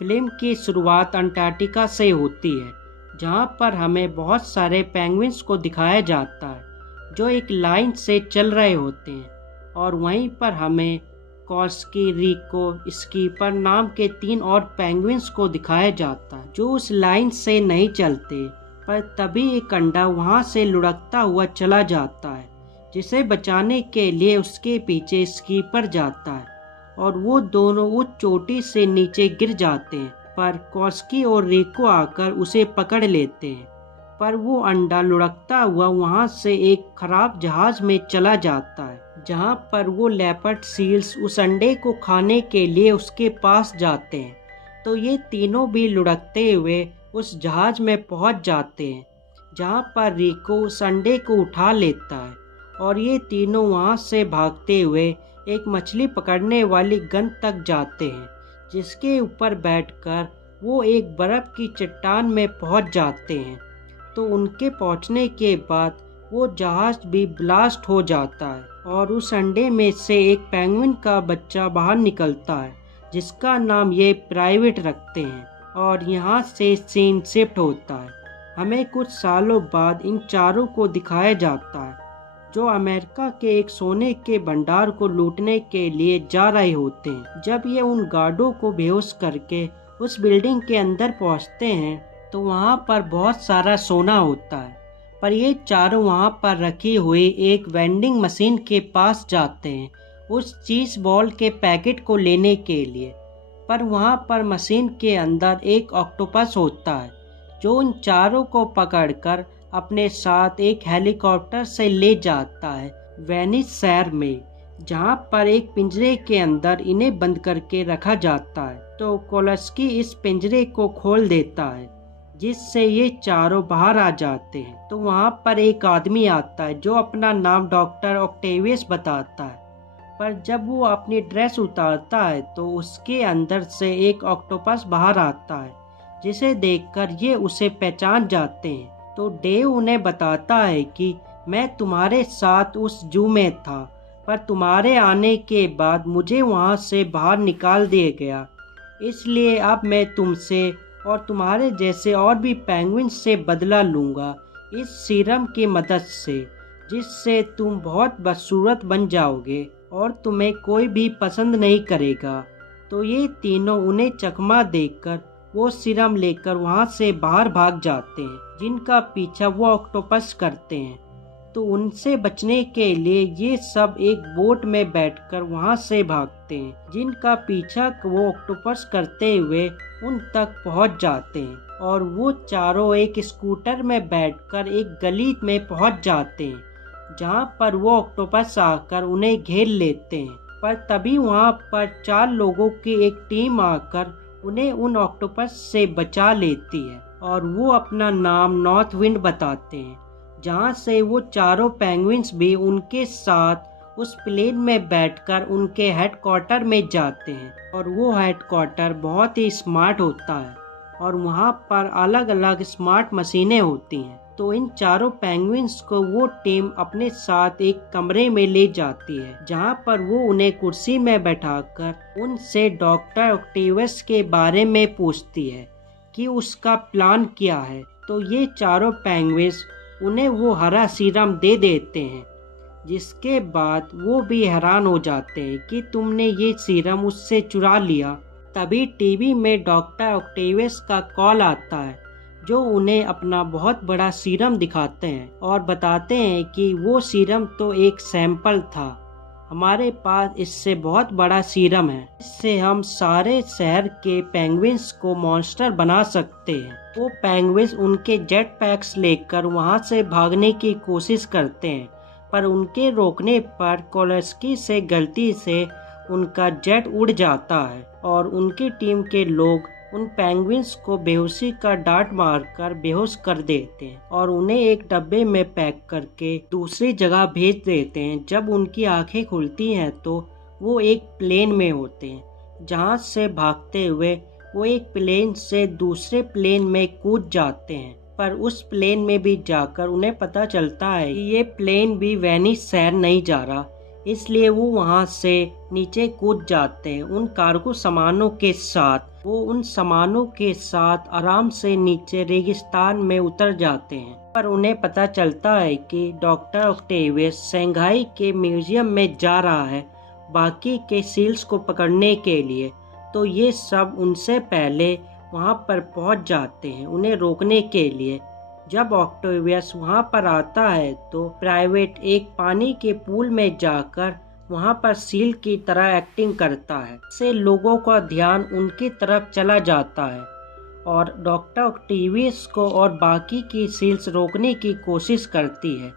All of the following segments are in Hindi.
फिल्म की शुरुआत अंटार्कटिका से होती है, जहां पर हमें बहुत सारे पेंगुइन्स को दिखाया जाता है जो एक लाइन से चल रहे होते हैं। और वहीं पर हमें कॉर्स्की, रिको, स्कीपर नाम के 3 और पेंगुइन्स को दिखाया जाता है जो उस लाइन से नहीं चलते, पर तभी एक अंडा वहां से लुढ़कता हुआ चला जाता है, जिसे बचाने के लिए उसके पीछे स्कीपर जाता है और वो दोनों उस चोटी से नीचे गिर जाते हैं। पर कॉर्स्की और रिको आकर उसे पकड़ लेते हैं, पर वो अंडा लुढ़कता हुआ वहां से एक खराब जहाज में चला जाता है, जहां पर वो लेपर्ड सील्स उस अंडे को खाने के लिए उसके पास जाते हैं। तो ये तीनों भी लुढ़कते हुए उस जहाज में पहुंच जाते हैं, जहां पर रिको उस अंडे को उठा लेता है और ये तीनों वहां से भागते हुए एक मछली पकड़ने वाली गन तक जाते हैं, जिसके ऊपर बैठकर वो एक बर्फ की चट्टान में पहुंच जाते हैं। तो उनके पहुंचने के बाद वो जहाज भी ब्लास्ट हो जाता है और उस अंडे में से एक पेंगुइन का बच्चा बाहर निकलता है, जिसका नाम ये प्राइवेट रखते हैं। और यहाँ से सीन शिफ्ट होता है, हमें कुछ सालों बाद इन चारों को दिखाया जाता है जो अमेरिका के एक सोने के भंडार को लूटने के लिए जा रहे होते हैं। जब ये उन गार्डों को बेहोश करके उस बिल्डिंग के अंदर पहुंचते हैं तो वहां पर बहुत सारा सोना होता है, पर ये चारों वहां पर रखी हुई एक वेंडिंग मशीन के पास जाते हैं उस चीज बॉल के पैकेट को लेने के लिए। पर वहां पर मशीन के अंदर एक ऑक्टोपस होता है जो उन चारों को पकड़कर अपने साथ एक हेलीकॉप्टर से ले जाता है वेनिस शहर में, जहां पर एक पिंजरे के अंदर इन्हें बंद करके रखा जाता है। तो कोलस्की इस पिंजरे को खोल देता है, जिससे ये चारों बाहर आ जाते हैं। तो वहां पर एक आदमी आता है जो अपना नाम डॉक्टर ऑक्टेवियस बताता है, पर जब वो अपनी ड्रेस उतारता है तो उसके अंदर से एक ऑक्टोपस बाहर आता है, जिसे देखकर ये उसे पहचान जाते हैं। तो डेव उन्हें बताता है कि मैं तुम्हारे साथ उस जू में था, पर तुम्हारे आने के बाद मुझे वहां से बाहर निकाल दिया गया, इसलिए अब मैं तुमसे और तुम्हारे जैसे और भी पेंगुइन से बदला लूँगा इस सीरम की मदद से, जिससे तुम बहुत बदसूरत बन जाओगे और तुम्हें कोई भी पसंद नहीं करेगा। तो ये तीनों उन्हें चकमा देकर वो सीरम लेकर वहां से बाहर भाग जाते हैं, जिनका पीछा वो ऑक्टोपस करते हैं। तो उनसे बचने के लिए ये सब एक बोट में बैठकर वहां से भागते हैं, जिनका पीछा वो ऑक्टोपस करते हुए उन तक पहुंच जाते हैं। और वो चारों एक स्कूटर में बैठकर एक गली में पहुंच जाते हैं, जहां पर वो ऑक्टोपस आकर उन्हें घेर लेते हैं। पर तभी वहां पर 4 लोगों की एक टीम आकर उन्हें उन ऑक्टोपस से बचा लेती है और वो अपना नाम नॉर्थ विंड बताते हैं, जहां से वो चारों पेंगुइन्स भी उनके साथ उस प्लेन में बैठकर उनके हेडक्वार्टर में जाते हैं। और वो हेडक्वार्टर बहुत ही स्मार्ट होता है और वहां पर अलग अलग स्मार्ट मशीनें होती हैं। तो इन चारों पेंगुइन्स को वो टीम अपने साथ एक कमरे में ले जाती है, जहां पर वो उन्हें कुर्सी में बैठाकर उनसे डॉक्टर ऑक्टेवियस के बारे में पूछती है कि उसका प्लान क्या है। तो ये चारों पेंगुइन्स उन्हें वो हरा सीरम दे देते हैं, जिसके बाद वो भी हैरान हो जाते हैं कि तुमने ये सीरम उससे चुरा लिया। तभी टीवी में डॉक्टर ऑक्टेवियस का कॉल आता है, जो उन्हें अपना बहुत बड़ा सीरम दिखाते हैं और बताते हैं कि वो सीरम तो एक सैंपल था, हमारे पास इससे बहुत बड़ा सीरम है, इससे हम सारे शहर के पेंगुइन्स को मॉन्स्टर बना सकते हैं। वो पेंगुइन्स उनके जेट पैक्स लेकर वहां से भागने की कोशिश करते हैं, पर उनके रोकने पर कोलस्की से गलती से उनका जेट उड़ जाता है और उनकी टीम के लोग उन पेंगुइन्स को बेहोशी का डांट मारकर बेहोश कर देते हैं और उन्हें एक डब्बे में पैक करके दूसरी जगह भेज देते हैं। जब उनकी आंखें खुलती हैं तो वो एक प्लेन में होते हैं, जहां से भागते हुए वो एक प्लेन से दूसरे प्लेन में कूद जाते हैं। पर उस प्लेन में भी जाकर उन्हें पता चलता है कि ये प्लेन भी वेनिस शहर नहीं जा रहा, इसलिए वो वहां से नीचे कूद जाते हैं उन कार्गो सामानों के साथ, वो उन सामानों के साथ आराम से नीचे रेगिस्तान में उतर जाते हैं। पर उन्हें पता चलता है कि डॉक्टर ऑक्टेवियस शंघाई के म्यूजियम में जा रहा है बाकी के सील्स को पकड़ने के लिए। तो ये सब उनसे पहले वहाँ पर पहुँच जाते हैं उन्हें रोकने के लिए। जब ऑक्टेवियस वहाँ पर आता है तो प्राइवेट एक पानी के पूल में जाकर वहाँ पर सील की तरह एक्टिंग करता है। इससे लोगों का ध्यान उनकी तरफ चला जाता है और डॉक्टर ऑक्टेवियस को और बाकी की सील्स रोकने की कोशिश करती है।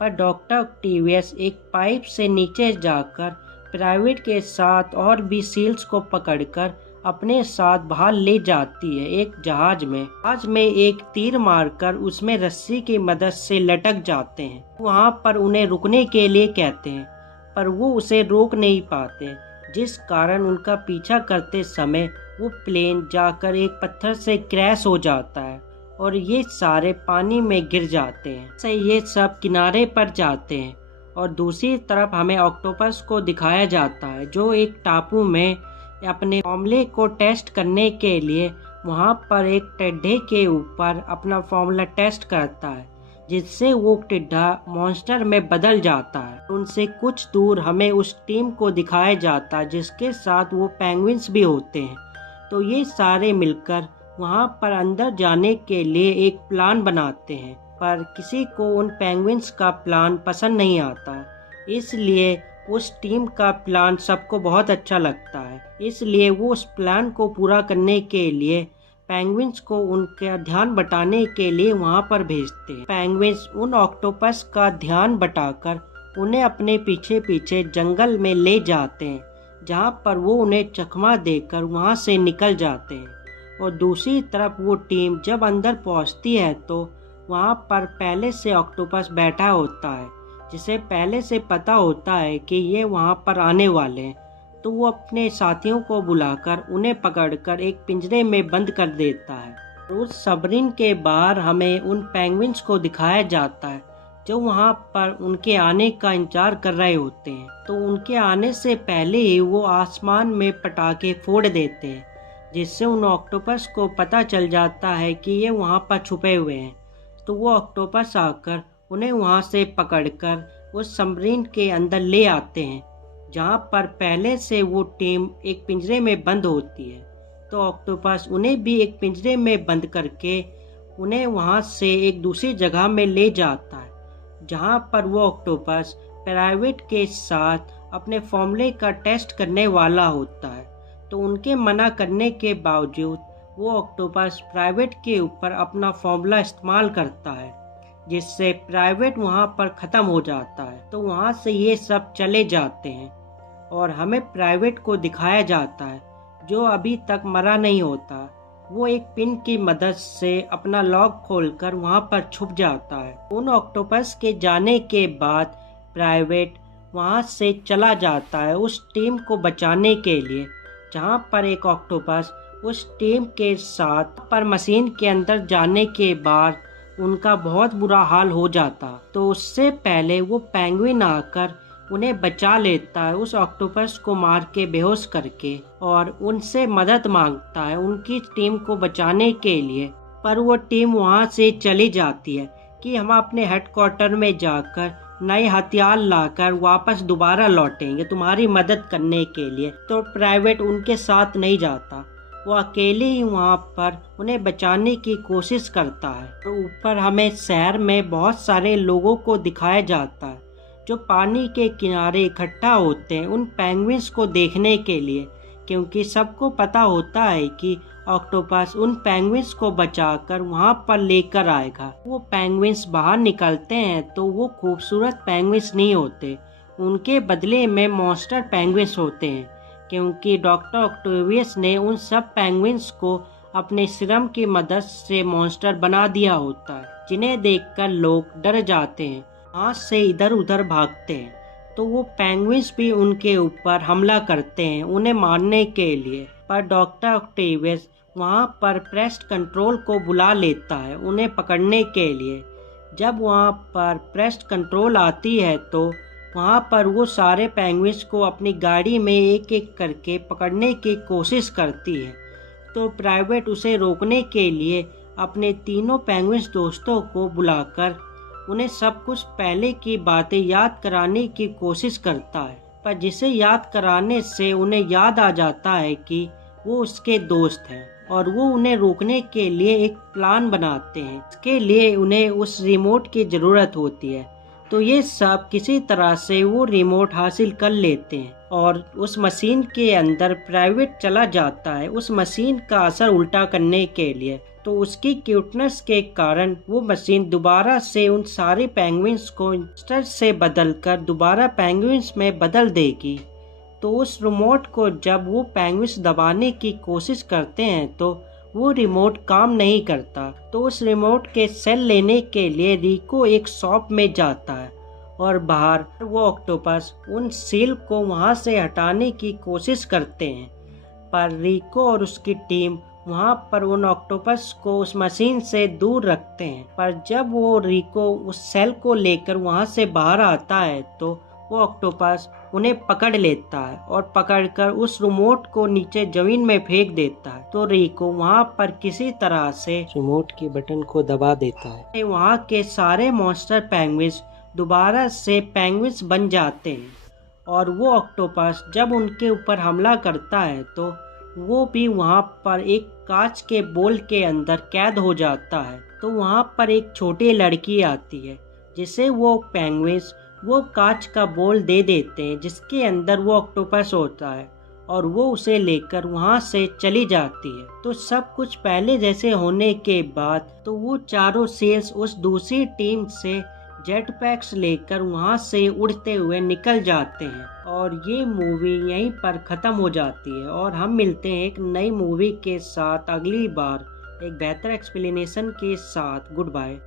पर डॉक्टर ऑक्टेवियस एक पाइप से नीचे जाकर प्राइवेट के साथ और भी सील्स को पकड़कर अपने साथ बाहर ले जाती है एक जहाज में एक तीर मारकर उसमें रस्सी की मदद से लटक जाते हैं। वहाँ पर उन्हें रुकने के लिए कहते हैं पर वो उसे रोक नहीं पाते, जिस कारण उनका पीछा करते समय वो प्लेन जाकर एक पत्थर से क्रैश हो जाता है और ये सारे पानी में गिर जाते हैं। से ये सब किनारे पर जाते हैं और दूसरी तरफ हमें ऑक्टोपस को दिखाया जाता है जो एक टापू में अपने फॉर्मूले को टेस्ट करने के लिए वहाँ पर एक टिड्ढे के ऊपर अपना फॉर्मूला टेस्ट करता है, जिससे वो टिड्ढा मॉन्स्टर में बदल जाता है। उनसे कुछ दूर हमें उस टीम को दिखाया जाता है जिसके साथ वो पेंगुइन्स भी होते हैं। तो ये सारे मिलकर वहाँ पर अंदर जाने के लिए एक प्लान बनाते हैं, पर किसी को उन पेंगुइन्स का प्लान पसंद नहीं आता। इसलिए उस टीम का प्लान सबको बहुत अच्छा लगता है, इसलिए वो उस प्लान को पूरा करने के लिए पेंगुइन्स को उनका ध्यान बटाने के लिए वहाँ पर भेजते हैं। पेंगुइन्स उन ऑक्टोपस का ध्यान बटाकर उन्हें अपने पीछे पीछे जंगल में ले जाते हैं, जहाँ पर वो उन्हें चकमा देकर वहाँ से निकल जाते हैं। और दूसरी तरफ वो टीम जब अंदर पहुँचती है तो वहाँ पर पहले से ऑक्टोपस बैठा होता है, जिसे पहले से पता होता है कि ये वहाँ पर आने वाले हैं। तो वो अपने साथियों को बुलाकर उन्हें पकड़कर एक पिंजरे में बंद कर देता है। उस सबमरीन के बाहर हमें उन पेंगुइन्स को दिखाया जाता है जो वहाँ पर उनके आने का इंतजार कर रहे होते हैं। तो उनके आने से पहले ही वो आसमान में पटाखे फोड़ देते हैं, जिससे उन ऑक्टोपस को पता चल जाता है कि ये वहाँ पर छुपे हुए हैं। तो वो ऑक्टोपस आकर उन्हें वहाँ से पकड़कर उस सबमरीन के अंदर ले आते हैं, जहाँ पर पहले से वो टीम एक पिंजरे में बंद होती है। तो ऑक्टोपस उन्हें भी एक पिंजरे में बंद करके उन्हें वहाँ से एक दूसरी जगह में ले जाता है, जहाँ पर वो ऑक्टोपस प्राइवेट के साथ अपने फॉर्मूले का टेस्ट करने वाला होता है। तो उनके मना करने के बावजूद वो ऑक्टोपस प्राइवेट के ऊपर अपना फॉर्मूला इस्तेमाल करता है, जिससे प्राइवेट वहाँ पर ख़त्म हो जाता है। तो वहाँ से ये सब चले जाते हैं और हमें प्राइवेट को दिखाया जाता है जो अभी तक मरा नहीं होता। वो एक पिन की मदद से अपना लॉक खोलकर वहाँ पर छुप जाता है। उन ऑक्टोपस के जाने के बाद प्राइवेट वहाँ से चला जाता है उस टीम को बचाने के लिए, जहाँ पर एक ऑक्टोपस उस टीम के साथ पर मशीन के अंदर जाने के बाद उनका बहुत बुरा हाल हो जाता। तो उससे पहले वो पेंगुइन आकर उन्हें बचा लेता है उस ऑक्टोपस को मार के बेहोश करके, और उनसे मदद मांगता है उनकी टीम को बचाने के लिए। पर वो टीम वहाँ से चली जाती है कि हम अपने हेडक्वार्टर में जाकर नए हथियार लाकर वापस दोबारा लौटेंगे तुम्हारी मदद करने के लिए। तो प्राइवेट उनके साथ नहीं जाता, वो अकेले ही वहाँ पर उन्हें बचाने की कोशिश करता है। तो ऊपर हमें शहर में बहुत सारे लोगों को दिखाया जाता है जो पानी के किनारे इकट्ठा होते हैं उन पेंगुइन्स को देखने के लिए, क्योंकि सबको पता होता है कि ऑक्टोपस उन पेंगुइन्स को बचाकर वहाँ पर लेकर आएगा। वो पेंगुइन्स बाहर निकलते हैं तो वो खूबसूरत पेंगुइन्स नहीं होते, उनके बदले में मॉन्स्टर पेंगुइन्स होते हैं, क्योंकि डॉक्टर ऑक्टेवियस ने उन सब पेंगुइन्स को अपने सीरम की मदद से मॉन्स्टर बना दिया होता है, जिन्हें देखकर लोग डर जाते हैं, वहाँ से इधर उधर भागते हैं। तो वो पेंगुइन्स भी उनके ऊपर हमला करते हैं उन्हें मारने के लिए। पर डॉक्टर ऑक्टेवियस वहाँ पर पेस्ट कंट्रोल को बुला लेता है उन्हें पकड़ने के लिए। जब वहाँ पर पेस्ट कंट्रोल आती है तो वहाँ पर वो सारे पेंगुइन्स को अपनी गाड़ी में एक एक करके पकड़ने की कोशिश करती है, तो प्राइवेट उसे रोकने के लिए अपने तीनों पेंगुइन्स दोस्तों को बुलाकर उन्हें सब कुछ पहले की बातें याद कराने की कोशिश करता है, पर जिसे याद कराने से उन्हें याद आ जाता है कि वो उसके दोस्त हैं और वो उन्हें रोकने के लिए एक प्लान बनाते हैं। इसके लिए उन्हें उस रिमोट की ज़रूरत होती है, तो ये सब किसी तरह से वो रिमोट हासिल कर लेते हैं और उस मशीन के अंदर प्राइवेट चला जाता है उस मशीन का असर उल्टा करने के लिए। तो उसकी क्यूटनेस के कारण वो मशीन दोबारा से उन सारे पेंगुइन्स को इंस्टर से बदलकर दोबारा पेंगुइन्स में बदल देगी। तो उस रिमोट को जब वो पेंगुइन्स दबाने की कोशिश करते हैं तो वो रिमोट काम नहीं करता। तो उस रिमोट के सेल लेने के लिए रिको एक शॉप में जाता है और बाहर वो ऑक्टोपस उन सील को वहां से हटाने की कोशिश करते हैं, पर रिको और उसकी टीम वहां पर उन ऑक्टोपस को उस मशीन से दूर रखते हैं। पर जब वो रिको उस सेल को लेकर वहां से बाहर आता है तो वो ऑक्टोपस उन्हें पकड़ लेता है और पकड़कर उस रिमोट को नीचे जमीन में फेंक देता है। तो रिको वहां पर किसी तरह से रिमोट के बटन को दबा देता है। वहां के सारे मॉन्स्टर पेंगुइन्स दोबारा से पेंगुइन्स बन जाते हैं और वो ऑक्टोपस जब उनके ऊपर हमला करता है तो वो भी वहां पर एक कांच के बोल के अंदर कैद हो जाता है। तो वहां पर एक छोटी लड़की आती है जिसे वो पेंगुइन्स वो कांच का बोल दे देते हैं जिसके अंदर वो ऑक्टोपस होता है और वो उसे लेकर वहां से चली जाती है। तो सब कुछ पहले जैसे होने के बाद तो वो चारों सेल्स उस दूसरी टीम से जेट पैक्स लेकर वहां से उड़ते हुए निकल जाते हैं और ये मूवी यहीं पर ख़त्म हो जाती है और हम मिलते हैं एक नई मूवी के साथ अगली बार एक बेहतर एक्सप्लेनेशन के साथ। Good bye.